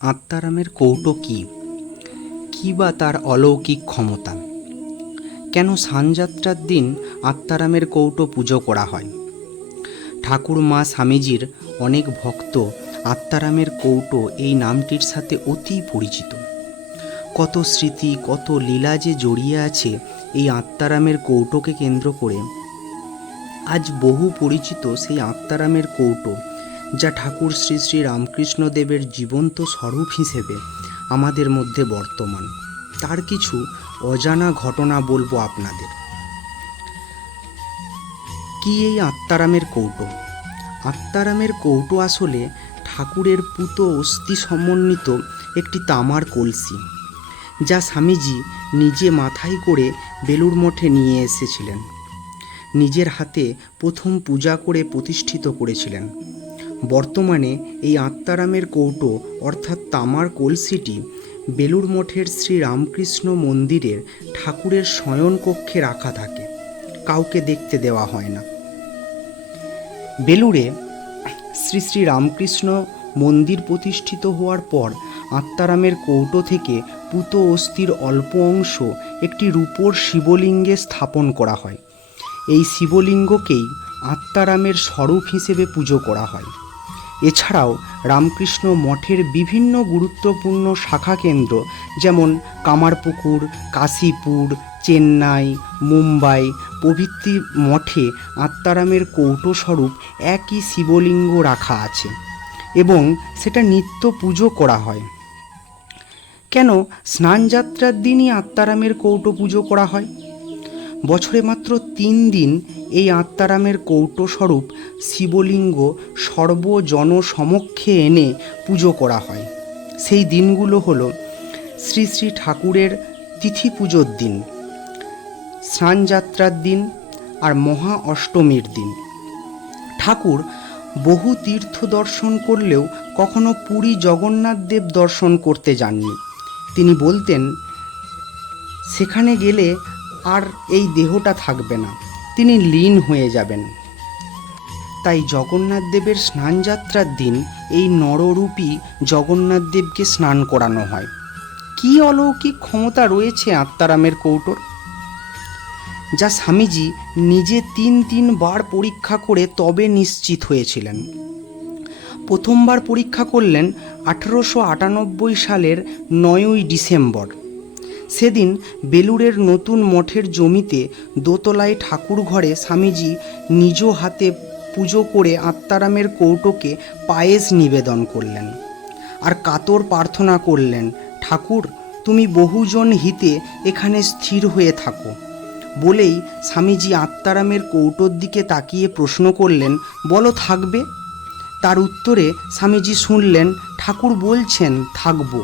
আত্মারামের কৌটো কী বা তার অলৌকিক ক্ষমতা? কেন স্নানযাত্রার দিন আত্মারামের কৌটো পুজো করা হয়? ঠাকুর মা স্বামীজির অনেক ভক্ত আত্মারামের কৌটো এই নামটির সাথে অতি পরিচিত। কত স্মৃতি, কত লীলা যে জড়িয়ে আছে এই আত্মারামের কৌটোকে কেন্দ্র করে। আজ বহু পরিচিত সেই আত্মারামের কৌটো, যা ঠাকুর শ্রী শ্রী রামকৃষ্ণদেবের জীবন্ত স্বরূপ হিসেবে আমাদের মধ্যে বর্তমান, তার কিছু অজানা ঘটনা বলবো আপনাদের। কি এই আত্মারামের কৌটো? আত্মারামের কৌটো আসলে ঠাকুরের পুত অস্থি সমন্বিত একটি তামার কলসি, যা স্বামীজি নিজে মাথায় করে বেলুড় মঠে নিয়ে এসেছিলেন। নিজের হাতে প্রথম পূজা করে প্রতিষ্ঠিত করেছিলেন। বর্তমানে এই আত্মারামের কৌটো অর্থাৎ তামার কলসিটি বেলুড় মঠের শ্রী রামকৃষ্ণ মন্দিরের ঠাকুরের শয়নকক্ষে রাখা থাকে, কাউকে দেখতে দেওয়া হয় না। বেলুড়ে শ্রী শ্রী রামকৃষ্ণ মন্দির প্রতিষ্ঠিত হওয়ার পর আত্মারামের কৌটো থেকে পুত অস্থির অল্প অংশ একটি রূপোর শিবলিঙ্গে স্থাপন করা হয়। এই শিবলিঙ্গকেই আত্মারামের স্বরূপ হিসেবে পুজো করা হয়। এছাড়াও রামকৃষ্ণ মঠের বিভিন্ন গুরুত্বপূর্ণ শাখা কেন্দ্র যেমন কামারপুকুর, কাশীপুর, চেন্নাই, মুম্বাই প্রভৃতি মঠে আত্মারামের কৌটো স্বরূপ একই শিবলিঙ্গ রাখা আছে এবং সেটা নিত্য পুজো করা হয়। কেন স্নানযাত্রার দিনই আত্মারামের কৌটো পুজো করা হয়? বছরে মাত্র 3 দিন এই আত্মারামের কৌটো স্বরূপ শিবলিঙ্গ সর্বজনসমক্ষে এনে পুজো করা হয়। সেই দিনগুলো হলো শ্রী শ্রী ঠাকুরের তিথি পুজোর দিন, স্নানযাত্রার দিন আর মহা অষ্টমীর দিন। ঠাকুর বহু তীর্থ দর্শন করলেও কখনো পুরী জগন্নাথ দেব দর্শন করতে যাননি। তিনি বলতেন, সেখানে গেলে আর এই দেহটা থাকবে না, তিনি লীন হয়ে যাবেন। তাই জগন্নাথ দেবের স্নানযাত্রার দিন এই নররূপী জগন্নাথ দেবকে স্নান করানো হয়। কী অলৌকিক ক্ষমতা রয়েছে আত্মারামের কৌটোর, যা স্বামীজি নিজে 3 বার পরীক্ষা করে তবে নিশ্চিত হয়েছিলেন। প্রথমবার পরীক্ষা করলেন 1898 সালের 9ই ডিসেম্বর। সেদিন বেলুড়ের নতুন মঠের জমিতে দোতলায় ঠাকুর ঘরে স্বামীজি নিজ হাতে পুজো করে আত্মারামের কৌটোকে পায়েস নিবেদন করলেন আর কাতর প্রার্থনা করলেন, ঠাকুর তুমি বহুজন হিতে এখানে স্থির হয়ে থাকো। বলেই স্বামীজি আত্মারামের কৌটোর দিকে তাকিয়ে প্রশ্ন করলেন, বলো থাকবে? তার উত্তরে স্বামীজি শুনলেন, ঠাকুর বলছেন থাকব।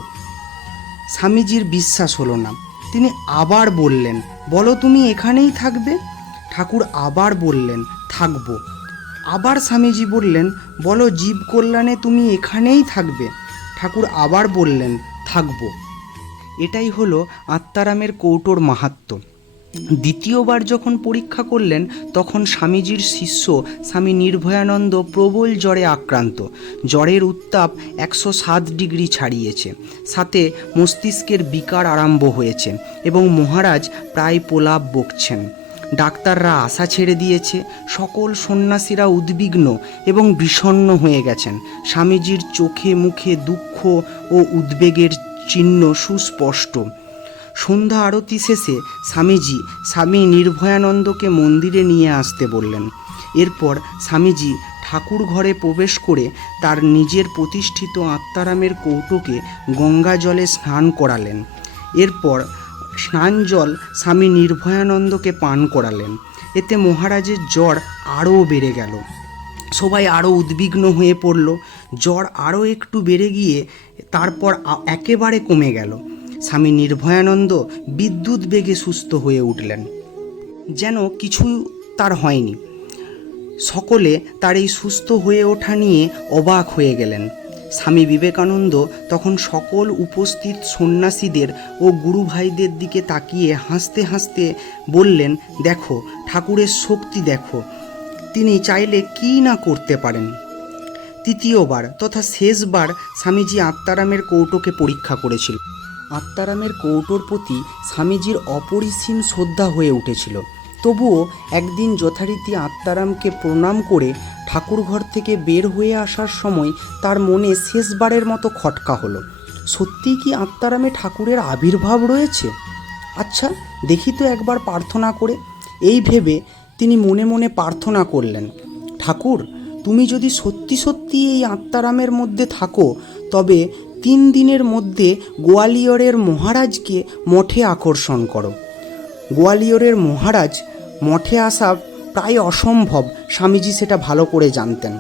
স্বামীজির বিশ্বাস হলো না। তিনি আবার বললেন, বলো তুমি এখানেই থাকবে? ঠাকুর আবার বললেন, থাকব। আবার স্বামীজি বললেন, বলো জীব কল্যাণে তুমি এখানেই থাকবে? ঠাকুর আবার বললেন, থাকব। এটাই হলো আত্মারামের কৌটোর মাহাত্ম্য। দ্বিতীয়বার যখন পরীক্ষা করলেন তখন স্বামীজির শিষ্য স্বামী নির্ভয়ানন্দ প্রবল জ্বরে আক্রান্ত। জ্বরের উত্তাপ 107 ডিগ্রি ছাড়িয়েছে, সাথে মস্তিষ্কের বিকার আরম্ভ হয়েছে এবং মহারাজ প্রায় প্রলাপ বকছেন। ডাক্তাররা আশা ছেড়ে দিয়েছে। সকল সন্ন্যাসীরা উদ্বিগ্ন এবং বিষণ্ণ হয়ে গেছেন। স্বামীজির চোখে মুখে দুঃখ ও উদ্বেগের চিহ্ন সুস্পষ্ট। সন্ধ্যা আরতি শেষে স্বামীজি স্বামী নির্ভয়ানন্দকে মন্দিরে নিয়ে আসতে বললেন। এরপর স্বামীজি ঠাকুর ঘরে প্রবেশ করে তার নিজের প্রতিষ্ঠিত আত্মারামের কৌটোকে গঙ্গা জলে স্নান করালেন। এরপর স্নান জল স্বামী নির্ভয়ানন্দকে পান করালেন। এতে মহারাজের জ্বর আরও বেড়ে গেল। সবাই আরও উদ্বিগ্ন হয়ে পড়ল। জ্বর আরও একটু বেড়ে গিয়ে তারপর একেবারে কমে গেল। স্বামী নির্ভয়ানন্দ বিদ্যুৎ বেগে সুস্থ হয়ে উঠলেন, যেন কিছু তার হয়নি। সকলে তার এই সুস্থ হয়ে ওঠা নিয়ে অবাক হয়ে গেলেন। স্বামী বিবেকানন্দ তখন সকল উপস্থিত সন্ন্যাসীদের ও গুরু ভাইদের দিকে তাকিয়ে হাসতে হাসতে বললেন, দেখো ঠাকুরের শক্তি দেখো, তিনি চাইলে কী না করতে পারেন। তৃতীয়বার তথা শেষবার স্বামীজি আত্মারামের কৌটোকে পরীক্ষা করেছিল। আত্মারামের কৌটোর প্রতি স্বামীজির অপরিসীম শ্রদ্ধা হয়ে উঠেছিল। তবুও একদিন যথারীতি আত্মারামকে প্রণাম করে ঠাকুরঘর থেকে বের হয়ে আসার সময় তার মনে শেষবারের মতো খটকা হলো, সত্যিই কি আত্মারামে ঠাকুরের আবির্ভাব রয়েছে? আচ্ছা দেখি তো একবার প্রার্থনা করে। এই ভেবে তিনি মনে মনে প্রার্থনা করলেন, ঠাকুর তুমি যদি সত্যি সত্যি এই আত্মারামের মধ্যে থাকো তবে 3 দিনের মধ্যে গোয়ালিয়রের মহারাজকে মঠে আকর্ষণ করো। গোয়ালিয়রের মহারাজ মঠে আসা প্রায় অসম্ভব, স্বামীজি সেটা ভালো করে জানতেন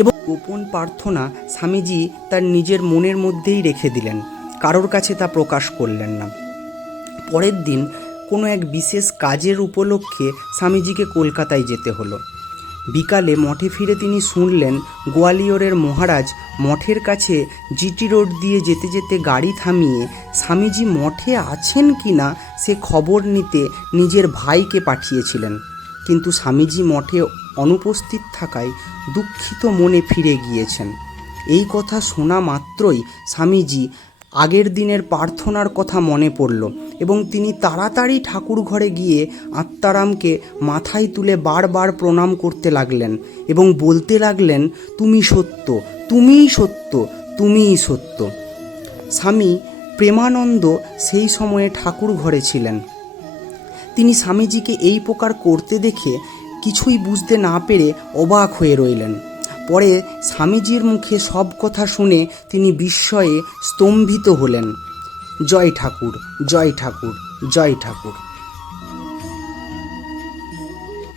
এবং গোপন প্রার্থনা স্বামীজি তার নিজের মনের মধ্যেই রেখে দিলেন, কারোর কাছে তা প্রকাশ করলেন না। পরের দিন কোনো এক বিশেষ কাজের উপলক্ষে স্বামীজিকে কলকাতায় যেতে হলো। বিকালে মঠে ফিরে তিনি শুনলেন গোয়ালিয়রের মহারাজ মঠের কাছে জিটি রোড দিয়ে যেতে যেতে গাড়ি থামিয়ে স্বামীজি মঠে আছেন কি না সে খবর নিতে নিজের ভাইকে পাঠিয়েছিলেন, কিন্তু স্বামীজি মঠে অনুপস্থিত থাকায় দুঃখিত মনে ফিরে গিয়েছেন। এই কথা শোনা মাত্রই স্বামীজি আগের দিনের প্রার্থনার কথা মনে পড়ল এবং তিনি তাড়াতাড়ি ঠাকুর ঘরে গিয়ে আত্মারামকে মাথায় তুলে বারবার প্রণাম করতে লাগলেন এবং বলতে লাগলেন, তুমি সত্য, তুমিই সত্য, তুমিই সত্য। স্বামী প্রেমানন্দ সেই সময়ে ঠাকুর ঘরে ছিলেন। তিনি স্বামীজিকে এই প্রকার করতে দেখে কিছুই বুঝতে না পেরে অবাক হয়ে রইলেন। পরে স্বামীজির মুখে সব কথা শুনে তিনি বিস্ময়ে স্তম্ভিত হলেন। জয় ঠাকুর, জয় ঠাকুর, জয় ঠাকুর।